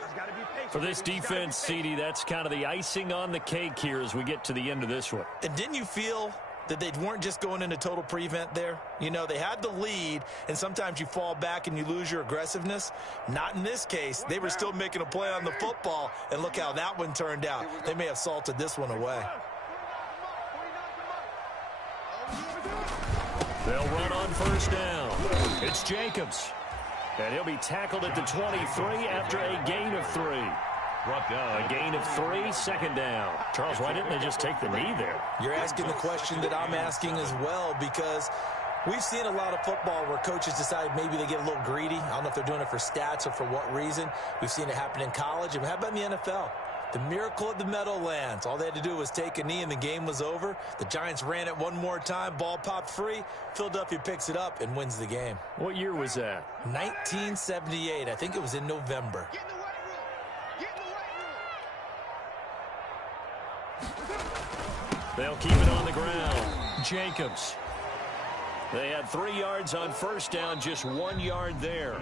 For this defense, CD, that's kind of the icing on the cake here as we get to the end of this one. And didn't you feel that they weren't just going into total prevent there? You know, they had the lead, and sometimes you fall back and you lose your aggressiveness. Not in this case. They were still making a play on the football, and look how that one turned out. They may have salted this one away. They'll run on first down. It's Jacobs. And he'll be tackled at the 23 after a gain of 3. Brought down. A gain of 3, second down. Charles, why didn't they just take the knee there? You're asking the question that I'm asking as well, because we've seen a lot of football where coaches decide maybe they get a little greedy. I don't know if they're doing it for stats or for what reason. We've seen it happen in college. And how about in the NFL? The miracle of the Meadowlands. All they had to do was take a knee and the game was over. The Giants ran it one more time. Ball popped free. Philadelphia picks it up and wins the game. What year was that? 1978. I think it was in November. They'll keep it on the ground. Jacobs. They had 3 yards on first down, just 1 yard there.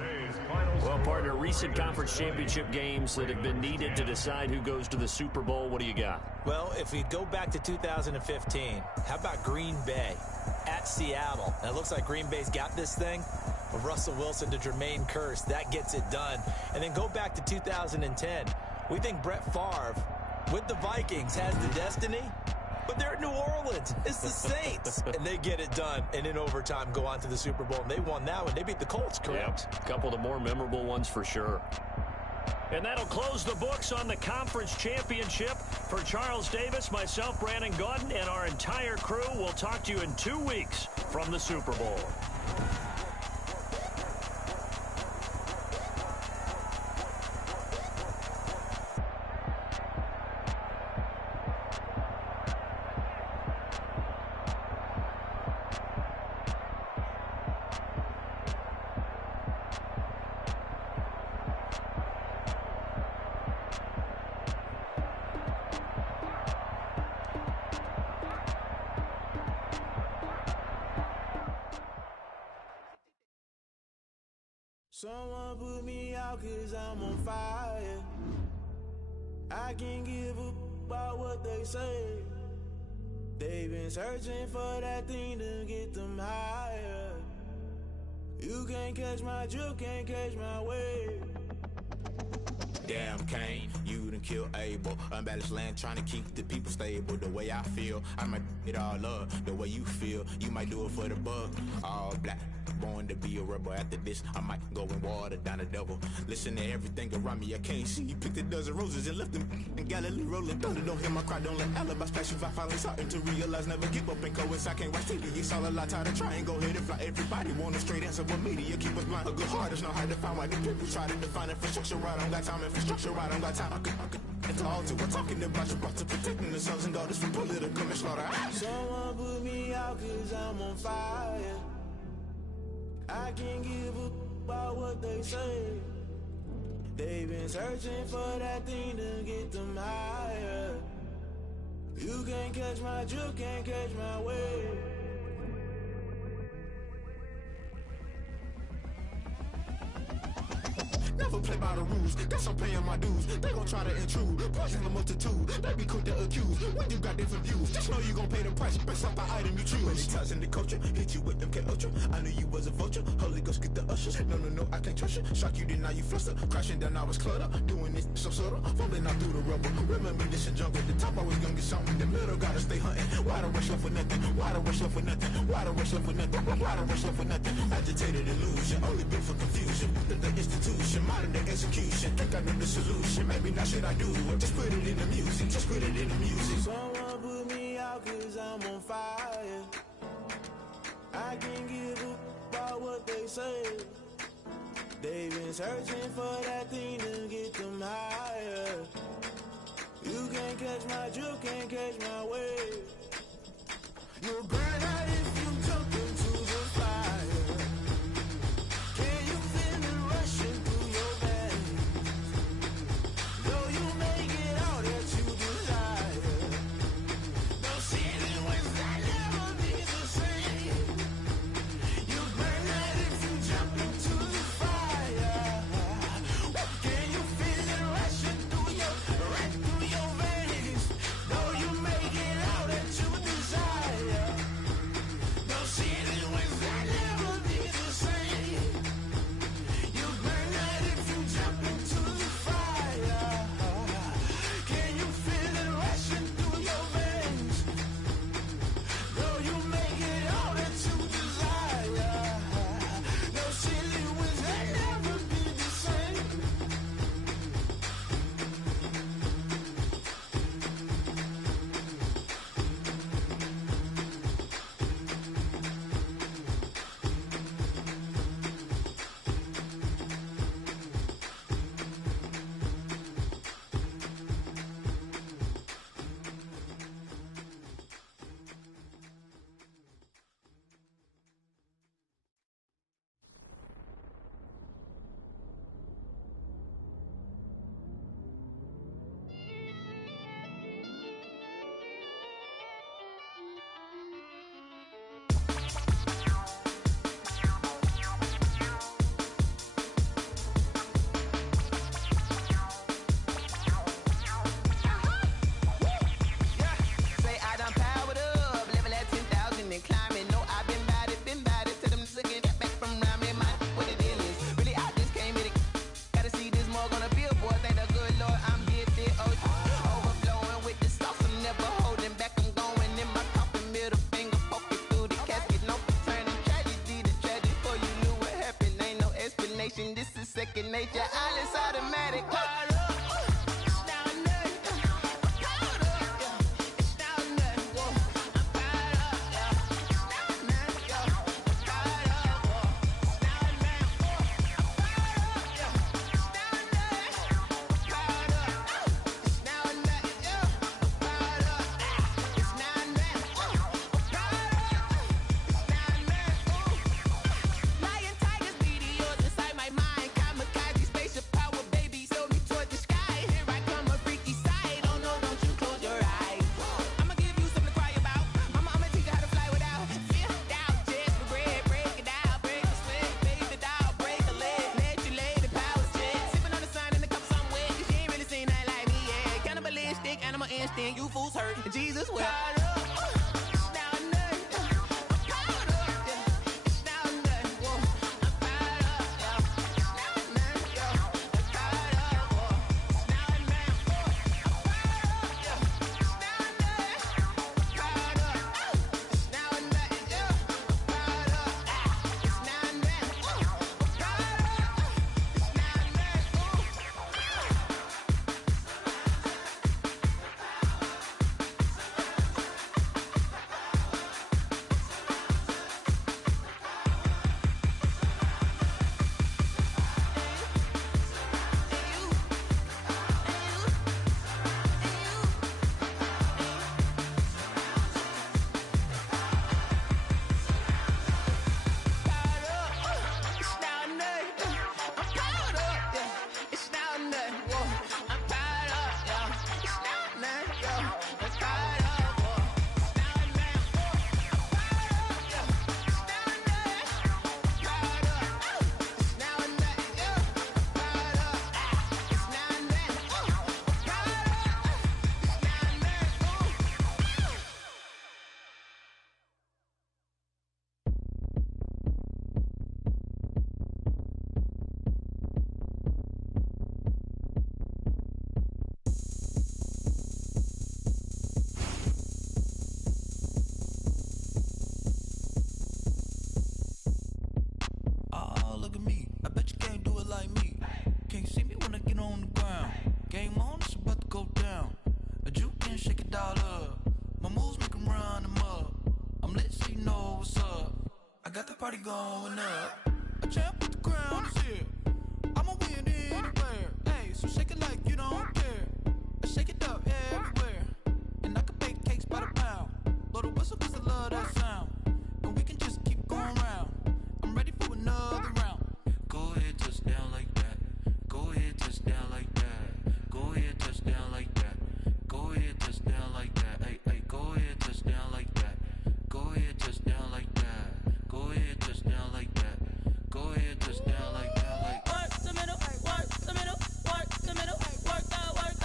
Well, partner, recent conference championship games that have been needed to decide who goes to the Super Bowl. What do you got? Well, if we go back to 2015, how about Green Bay at Seattle? Now, it looks like Green Bay's got this thing. From Russell Wilson to Jermaine Kearse, that gets it done. And then go back to 2010. We think Brett Favre with the Vikings has the destiny. But they're at New Orleans. It's the Saints. And they get it done. And in overtime, go on to the Super Bowl. And they won that one. They beat the Colts, correct? Yep. A couple of the more memorable ones for sure. And that'll close the books on the conference championship. For Charles Davis, myself, Brandon Gaudin, and our entire crew, we'll talk to you in 2 weeks from the Super Bowl. Someone put me out 'cause I'm on fire. I can't give up about what they say. They've been searching for that thing to get them higher. You can't catch my drift, can't catch my wave. Damn, Kane, you done killed Abel. Unbalanced land, trying to keep the people stable. The way I feel, I might it all up. The way you feel, you might do it for the buck. All black, born to be a rebel. After this, I might go and water down the devil. Listen to everything around me, I can't see. You picked a dozen roses and left them in Galilee rolling thunder. Don't hear my cry, don't let alibis flash. If I finally starting to realize, never give up and coincide. Can't watch TV, it's all a lot. Tired of trying, go ahead and fly. Everybody want a straight answer, but media keep us blind. A good heart is not hard to find. Why the people try to define infrastructure right? I don't got time, infrastructure right? I don't got time. I could talk to. We're talking about you, about to protecting the sons and daughters from political and slaughter. Someone put me out 'cause I'm on fire. I can't give up about what they say. They've been searching for that thing to get them higher. You can't catch my drift, can't catch my wave. Never play by the rules, guess I'm paying my dues. They gon' try to intrude, poison the multitude. They be quick to accuse, when you got different views. Just know you gon' pay the price, based off the item you choose. Many times in the culture, hit you with them K-Ultra. I knew you was a vulture, Holy Ghost get the ushers. No, I can't trust you. Shock you, then now you fluster. Crashing down, I was clutter. Doing this so subtle, falling out through the rubble. Remember this and jump at the top, I was gonna get something. In the middle, gotta stay hunting. Why the rush left for nothing? Why the rush left for nothing? Why the rush left for nothing? Why the rush left for nothing? Agitated illusion, only built for confusion. The institution, modern day execution. Think I know the solution. Maybe not should I do it? Just put it in the music. Just put it in the music. Someone put me out 'cause I'm on fire. I can't give up about what they say. They've been searching for that thing to get them higher. You can't catch my drift, can't catch my wave. You'll burn out if you jump into the fire. Can you feel it rushing through your veins? Though you make it all that you desire, those ceiling winds that never be the same. You burn out if you jump into the fire. Can you feel it rushing through your veins? Though you make it all that you desire, those ceiling winds that never be the same. You burn out if you jump into the fire. Can you feel it rushing through your veins? Though you make it all that you desire, those silly winds that never be the same. Say I done powered up, level at 10,000 and climbing. No, I've been bad it to them looking back from round me. My what it is, really I just came here to gotta see this more gonna feel, boy. Thank the good Lord I'm gifted. Oh, overflowing with the sauce, I'm never holding back. I'm going in my coffin, middle finger poking through the casket. No turning tragedy to tragedy. For you knew what happened, ain't no explanation. This is second nature, all is automatic. Lion, tigers, meteors inside my mind. Kamikaze, spaceship power, baby, sail me toward the sky. Here I come, a freaky side. Oh no, don't you close your eyes. I'ma give you something to cry about. I'ma teach you how to fly without fear, doubt, just regret. Break it out, break the sweat, baby, doll, break a leg. Let you lay the power check. Sipping on the sun in the cup somewhere. You ain't really seen nothing like me yet. Cannibalistic, animal instinct, you fools hurt. Jesus will. party going up. A champ with the crown is here. I'ma win anywhere. Hey, so shake it like you don't care. Shake it up, yeah. touchdown like that. Go ahead, touchdown like that. Go ahead, touchdown like that. Hey, hey, go ahead, touchdown like that. Go ahead, touchdown like that. Go ahead, touchdown like that. Go ahead, touchdown like that. Like work the middle, work the middle, work the middle, work out, work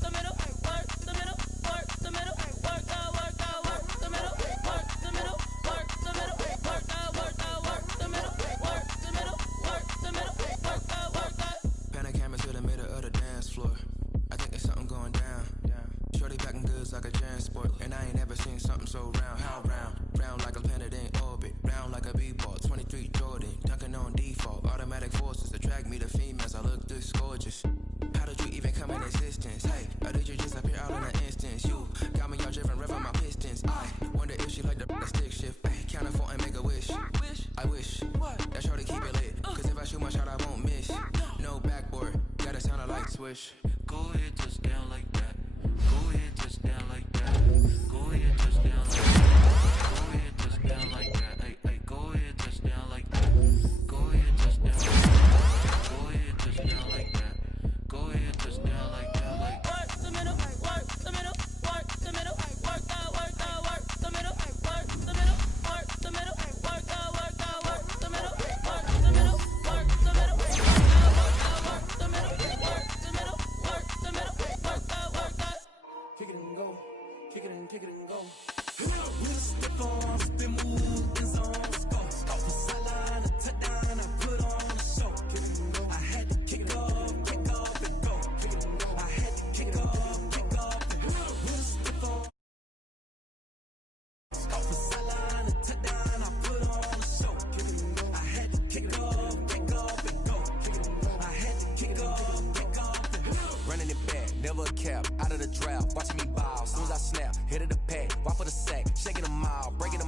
the middle, work the middle, work the middle, work out, work the middle, work the middle, work the middle, work out, work the middle, work the middle, work the middle, work out. Pan a camera to the middle of the dance floor. I think there's something going down. Shorty packing goods like a transport, and I ain't never seen something so round. How round? Round like a planet in orbit, round like a b-ball. 23 Jordan, dunking on default. Automatic forces attract me to females. I look this gorgeous. How did you even come in existence? Hey, or did you just appear out in an instance? You got me all driven, revving my pistons. I wonder if she like the stick shift. Hey, count a four and make a wish. I wish that shorty keep it lit. Cause if I shoot my shot, I won't miss. No backboard, gotta sound like swish. go ahead, touchdown like that. Go ahead, touchdown like that. Go ahead, touchdown like that. Go ahead, touchdown like that. Hey, hey, go ahead, touchdown like that. Go ahead, touchdown like that. Go ahead, touchdown like that. Go ahead, touchdown like that. Like work the middle, work the middle, work the middle, work out, work the middle, work the middle, work the middle, work out, work the middle, work the middle, work the middle, work the middle, work the middle, work the middle, work out, work out. Kick it and go, kick it and go. We'll step on, spin, move, and zones, go. Off the sideline, a touchdown, I put on a show. I had to kick off and go. I had to kick off and go. We'll step on. Off the sideline, a touchdown, I put on a show. I had to kick off and go. I had to kick off and go. Running it back, never a cap, out of the draft, watching me ball. Soon as I snap, hit of the pack, walk for the sack, shaking them all, breaking them